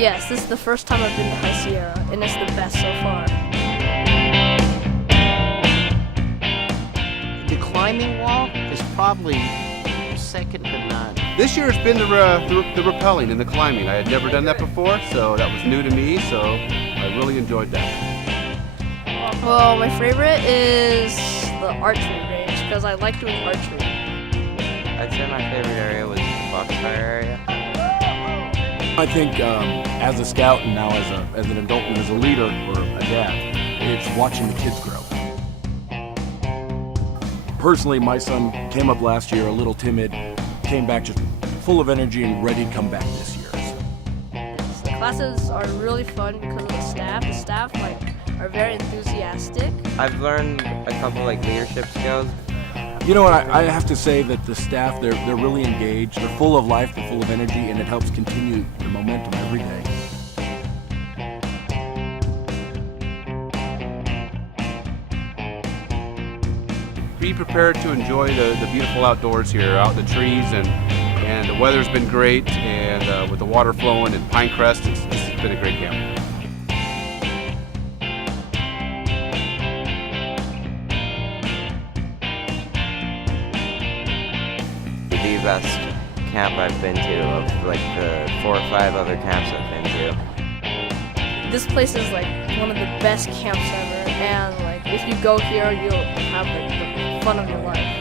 Yes, this is the first time I've been to High Sierra, and it's the best so far. The climbing wall is probably second to none. This year it's been the rappelling and the climbing. I had never done that before, so that was new to me, so I really enjoyed that. Well, my favorite is the archery range, because I like doing archery. I'd say my favorite area was the Foxfire area. I think as a scout and now as an adult and as a leader or a dad, it's watching the kids grow. Personally, my son came up last year a little timid, came back just full of energy and ready to come back this year. The classes are really fun because of the staff. The staff are very enthusiastic. I've learned a couple leadership skills. You know what, I have to say that the staff, they're really engaged, they're full of life, they're full of energy, and it helps continue the momentum every day. Be prepared to enjoy the beautiful outdoors here, out in the trees, and the weather's been great, and with the water flowing and Pinecrest, it's been a great camp. The best camp I've been to of the 4 or 5 other camps I've been to. This place is one of the best camps ever, and if you go here, you'll have the fun of your life.